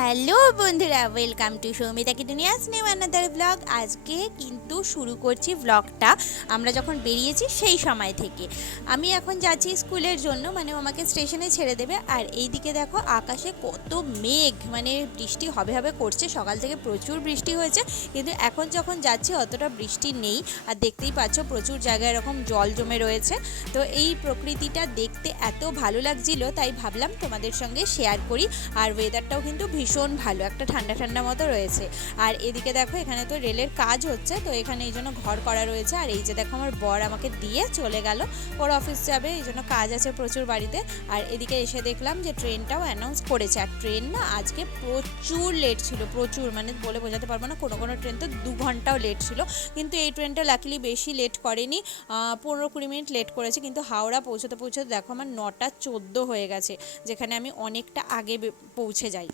Hello বন্ধুরা, welcome two Soumita কি দুনিয়াস new another blog আজকে কিন্তু শুরু করছি ব্লগটা আমরা যখন বেরিয়েছি সেই সময় থেকে। আমি এখন যাচ্ছি স্কুলের জন্য মানে আমাকে স্টেশনে ছেড়ে দেবে। আর এইদিকে দেখো আকাশে কত মেঘ মানে বৃষ্টি হবে হবে করছে। সকাল থেকে প্রচুর বৃষ্টি হয়েছে, কিন্তু এখন যখন যাচ্ছি অতটা বৃষ্টি নেই। আর দেখতেই পাচ্ছ প্রচুর জায়গায় এরকম জল জমে রয়েছে। তো এই প্রকৃতিটা দেখতে এত ভালো লাগছিল, তাই ভাবলাম তোমাদের সঙ্গে শেয়ার করি। আর ওয়েদারটাও কিন্তু ভীষণ ভালো, একটা ঠান্ডা ঠান্ডা মতো রয়েছে। আর এদিকে দেখো, এখানে তো রেলের কাজ হচ্ছে, তো এখানে এই জন্য ঘর করা রয়েছে। আর এই যে দেখো, আমার বর আমাকে দিয়ে চলে গেল। ওর অফিস যাবে, এই জন্য কাজ আছে প্রচুর বাড়িতে। আর এদিকে এসে দেখলাম যে ট্রেনটাও অ্যানাউন্স করেছে। আর ট্রেন না আজকে প্রচুর লেট ছিল, প্রচুর। মানে বলে বোঝাতে পারব না, কোনো কোনো ট্রেন তো দু ঘন্টাও লেট ছিল। কিন্তু এই ট্রেনটা লাকিলি বেশি লেট করেনি। পনেরো কুড়ি মিনিট লেট করেছে। কিন্তু হাওড়া পৌঁছতে পৌঁছতে দেখো, আমার নটা চোদ্দ হয়ে গেছে, যেখানে আমি অনেকটা আগে পৌঁছে যাই।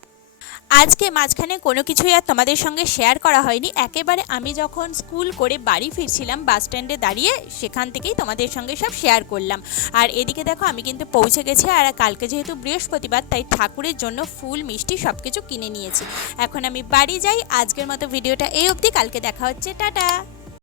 আজকে মাঝখানে কোনো কিছুই আর তোমাদের সঙ্গে শেয়ার করা হয়নি। একেবারে আমি যখন স্কুল করে বাড়ি ফিরছিলাম বাস স্ট্যান্ডে দাঁড়িয়ে সেখান থেকেই তোমাদের সঙ্গে সব শেয়ার করলাম। আর এদিকে দেখো, আমি কিন্তু পৌঁছে গেছি আর কালকে যেহেতু বৃহস্পতিবার, তাই ঠাকুরের জন্য ফুল, মিষ্টি সব কিছু কিনে নিয়েছি। এখন আমি বাড়ি যাই। আজকের মতো ভিডিওটা এই অবধি। কালকে দেখা হচ্ছে। টাটা!